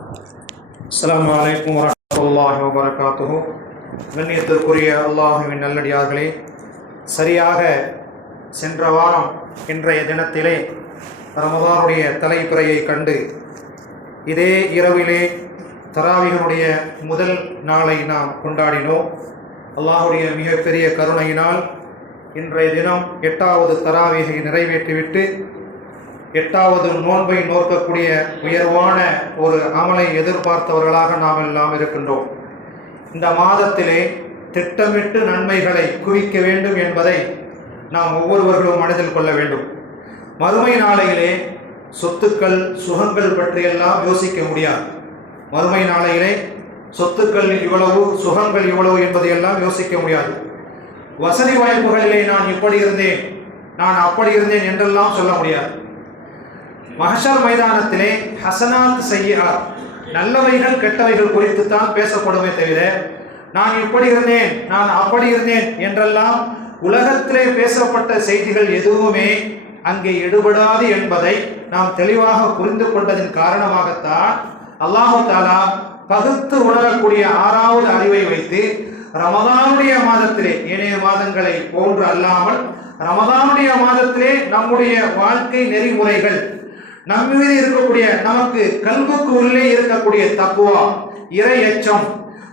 அஸ்லாம் வலைக்கம் வரஹ்மத்துல்லாஹி வபரகாத்துஹு. கண்ணியத்திற்குரிய அல்லாஹுவின் நல்லடியார்களே சரியாக சென்ற வாரம் இன்றைய தினத்திலே ரமதானுடைய தலைப்புறையை கண்டு இதே இரவிலே தராவிகளுடைய முதல் நாளை நாம் கொண்டாடினோம். அல்லாஹுடைய மிகப்பெரிய கருணையினால் இன்றைய தினம் எட்டாவது தராவிகை நிறைவேற்றிவிட்டு எட்டாவது நோன்பை நோக்கக்கூடிய உயர்வான ஒரு அமலை எதிர்பார்த்தவர்களாக நாம் எல்லாம் இருக்கின்றோம். இந்த மாதத்திலே திட்டமிட்டு நன்மைகளை குவிக்க வேண்டும் என்பதை நாம் ஒவ்வொருவர்களும் மனதில் கொள்ள வேண்டும். மறுமை நாளையிலே சொத்துக்கள் சுகங்கள் பற்றியெல்லாம் யோசிக்க முடியாது. மறுமை நாளையிலே சொத்துக்கள் இவ்வளவு சுகங்கள் இவ்வளவு என்பதையெல்லாம் யோசிக்க முடியாது. வசதி வாய்ப்புகளிலே நான் இப்படி இருந்தேன் நான் அப்படி இருந்தேன் என்றெல்லாம் சொல்ல முடியாது. மஹஷர் மைதானத்திலே ஹசனாத் செய்யார் நல்லவைகள் கெட்டவைகள் குறித்து தான் பேசப்படுமே தவிர நான் இப்படி இருந்தேன் நான் அப்படி இருந்தேன் என்றெல்லாம் உலகத்திலே பேசப்பட்ட செய்திகள் எதுவுமே அங்கே எடுபடாது என்பதை நாம் தெளிவாக புரிந்து கொண்டதின் காரணமாகத்தான் அல்லாஹு தாலா பகுத்து உணரக்கூடிய ஆறாவது அறிவை வைத்து ரமதானுடைய மாதத்திலே ஏனைய மாதங்களை போன்று அல்லாமல் ரமதானுடைய மாதத்திலே நம்முடைய வாழ்க்கை நெறிமுறைகள் நம் மீது இருக்கக்கூடிய நமக்கு கல்புக்கு உள்ளே இருக்கக்கூடிய தக்குவா இறை எச்சம்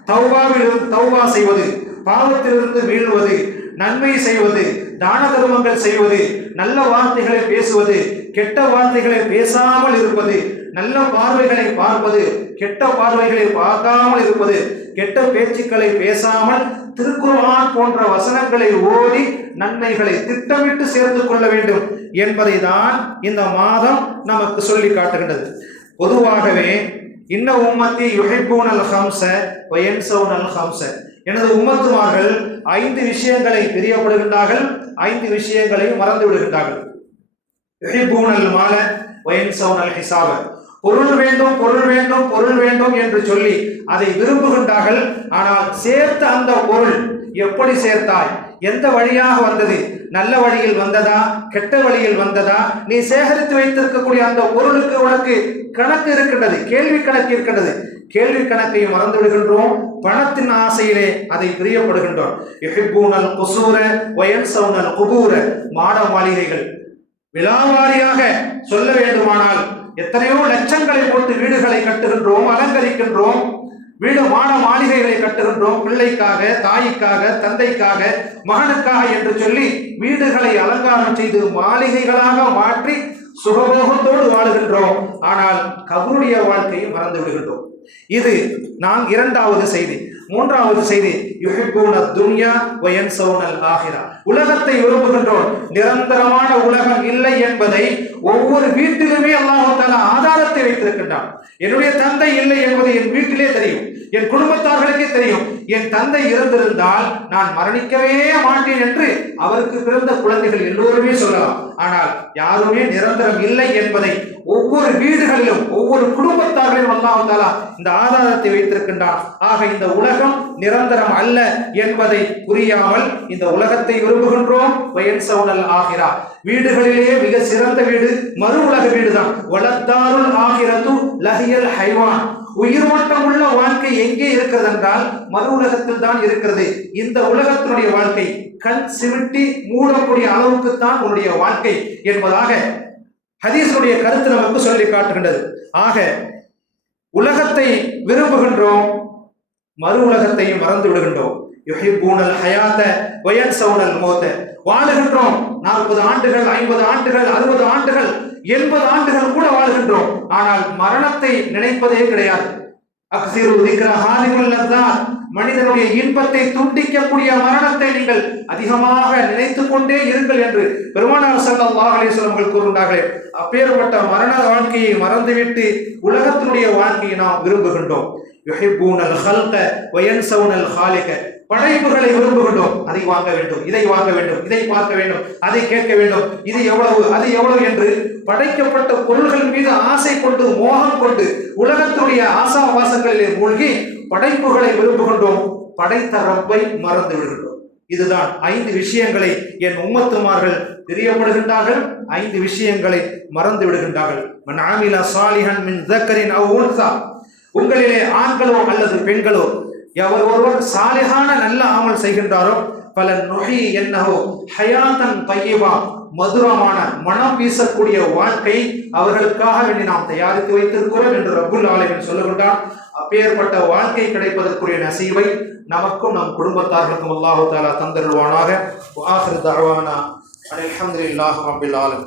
தௌபாவிலிருந்து தௌபா செய்வது பாவத்திலிருந்து வீழ்வது நன்மை செய்வது தான தர்மங்கள் செய்வது நல்ல வார்த்தைகளை பேசுவது கெட்ட வார்த்தைகளை பேசாமல் இருப்பது நல்ல பார்வைகளை பார்ப்பது கெட்ட பார்வைகளை பார்க்காமல் இருப்பது கெட்ட பேச்சுக்களை பேசாமல் திருக்குர்ஆன் போன்ற வசனங்களை ஓதி நன்மைகளை திட்டமிட்டு சேர்த்து கொள்ள வேண்டும் என்பதை தான் இந்த மாதம் நமக்கு சொல்லி காட்டுகின்றது. பொதுவாகவே இன்ன உம்மத்தி யுஹிப்பூனல் ஹம்ச வயன்சவுனல் ஹம்ச எனது உம்மத்துமார்கள் ஐந்து விஷயங்களை பிரியப்படுகின்றார்கள் ஐந்து விஷயங்களை மறந்து விடுகின்றார்கள் யுஹிப்பூனல் மால வயன்சவுனல் ஹிசாப பொருள் வேண்டும் பொருள் வேண்டும் பொருள் வேண்டும் என்று சொல்லி அதை விரும்புகின்றார்கள். ஆனால் சேர்த்த அந்த பொருள் எப்படி சேர்த்தாய்? எந்த வழியாக வந்தது? நல்ல வழியில் வந்ததா? கெட்ட வழியில் வந்ததா? நீ சேகரித்து வைத்திருக்கக்கூடிய அந்த பொருளுக்கு உனக்கு கணக்கு இருக்கின்றது கேள்வி கணக்கு இருக்கின்றது. கேள்வி கணக்கை மறந்து விடுகின்றோம். பணத்தின் ஆசையிலே அதை பிரியப்படுகின்றோம். யுஹிப்பூனல் குசூர வயன்சவுனல் குபூர. மாட மாளிகைகள். விழாவாரியாக சொல்ல வேண்டுமானால் எத்தனையோ லட்சங்களை போட்டு வீடுகளை கட்டுகின்றோம் அலங்கரிக்கின்றோம். வீடு மாட மாளிகைகளை கட்டுகின்றோம். பிள்ளைக்காக தாய்க்காக தந்தைக்காக மகனுக்காக என்று சொல்லி வீடுகளை அலங்காரம் செய்து மாளிகைகளாக மாற்றி சுகபோகத்தோடு வாழுகின்றோம். ஆனால் கபருடைய வாழ்க்கையை மறந்து விடுகின்றோம். இது நான் இரண்டாவது செய்தி. மூன்றாவது செய்தி. யுஹிப்பூன துன்யா வயன்சவுனல் ஆகிரா உலகத்தை விரும்புகின்றோம். நிரந்தரமான உலகம் இல்லை என்பதை ஒவ்வொரு வீட்டிலுமே அல்லாஹு தாலா ஆதாரத்தை வைத்திருக்கின்றான் என்னுடைய தந்தை இல்லை என்பது என் வீட்டிலே தெரியும். என் குடும்பத்தார்களுக்கே தெரியும். என் தந்தை இறந்திருந்தால் நான் மரணிக்கவே மாட்டேன் என்று அவருக்கு பிறந்த குழந்தைகள் எல்லோருமே சொல்லலாம். ஆனால் யாருமே நிரந்தரம் இல்லை என்பதை ஒவ்வொரு வீடுகளிலும் ஒவ்வொரு குடும்பத்தார்களிலும் அல்லாஹ் தாலா இந்த ஆதாரத்தை வைத்திருக்கின்றான். ஆக இந்த உலகம் நிரந்தரம் அல்ல என்பதை புரியாமல் இந்த உலகத்தை விரும்புகின்றோம். வயன் சவுனல் ஆகிறா வீடுகளிலேயே மிக சிறந்த வீடு மறு உலக வீடுதான். வளர்த்தாருள் ஆகிறது லஹியல் ஹைவான். உயிர்மட்டம் உள்ள வாழ்க்கை எங்கே இருக்கிறது என்றால் மறு உலகத்தில் தான் இருக்கிறது. இந்த உலகத்தினுடைய வாழ்க்கை கண் சிமிட்டி மூடக்கூடிய அளவுக்கு தான் உன்னுடைய வாழ்க்கை என்பதாக ஹதீசனுடைய கருத்து நமக்கு சொல்லி காட்டுகின்றது. ஆக உலகத்தை விரும்புகின்றோம் மறு உலகத்தையும் மறந்து விடுகின்றோம். யுஹிப்பூனல் ஹயாத்த வயன் சவுனல் மோத்த வாழுகின்றோம் நாற்பது ஆண்டுகள் ஐம்பது ஆண்டுகள் அறுபது ஆண்டுகள் எண்பது ஆண்டுகள் கூட வாழுகின்றோம். ஆனால் மரணத்தை நினைப்பதே கிடையாது. அக்சிரு திக்ர ஹாலிமுல் தான் மனிதனுடைய இன்பத்தை துண்டிக்கக்கூடிய மரணத்தை நீங்கள் அதிகமாக நினைத்து கொண்டே இருங்கள் என்று பெருமானார் சங்கம் அலைஹி வஸல்லம் கூறுகின்றார்களே. அப்பேற்பட்ட மரண வாழ்க்கையை மறந்துவிட்டு உலகத்தினுடைய வாழ்க்கையை நாம் விரும்புகின்றோம். யுஹிபூனல் ஹல்க வயன்சவுனல் ஹாலிக படைப்புகளை விரும்புகின்றோம் அதை வாங்க வேண்டும். இதை வாங்க வேண்டும். இதை பார்க்க வேண்டும். அதை கேட்க வேண்டும். இது எவ்வளவு? அது எவ்வளவு என்று படைக்கப்பட்ட பொருள்கள் மீது ஆசை கொண்டு மோகம் கொண்டு உலகத்துடைய ஆசாவாசங்களிலே மூழ்கி படைப்புகளை விரும்புகின்றோம் படைத்த ரப்பை மறந்து விடுகின்றோம். இதுதான் ஐந்து விஷயங்களை என் உம்மத்துமார்கள் தெரியப்படுகின்றார்கள் ஐந்து விஷயங்களை மறந்து விடுகின்றார்கள். மன் ஆமில சாலிஹன் மின் தக்கரின் அவ் உங்களிலே ஆண்களோ அல்லது பெண்களோ எவர் ஒருவர் சாலிகான நல்ல அமல் செய்கின்றாரோ பல நொழி என்னவோ ஹயாத்தன் பையவா மதுரமான மனம் வீசக்கூடிய வாழ்க்கை அவர்களுக்காக வேண்டி நாம் தயாரித்து வைத்திருக்கிறோம் என்று ரகுல் ஆலயம் சொல்லுகின்றான். அப்பேற்பட்ட வாழ்க்கை கிடைப்பதற்குரிய நசீவை நமக்கும் நம் குடும்பத்தார்களுக்கும் அல்லாஹு தாலா தந்தருள்வானாக. அலமதுல்லாஹ் அபில் ஆலம்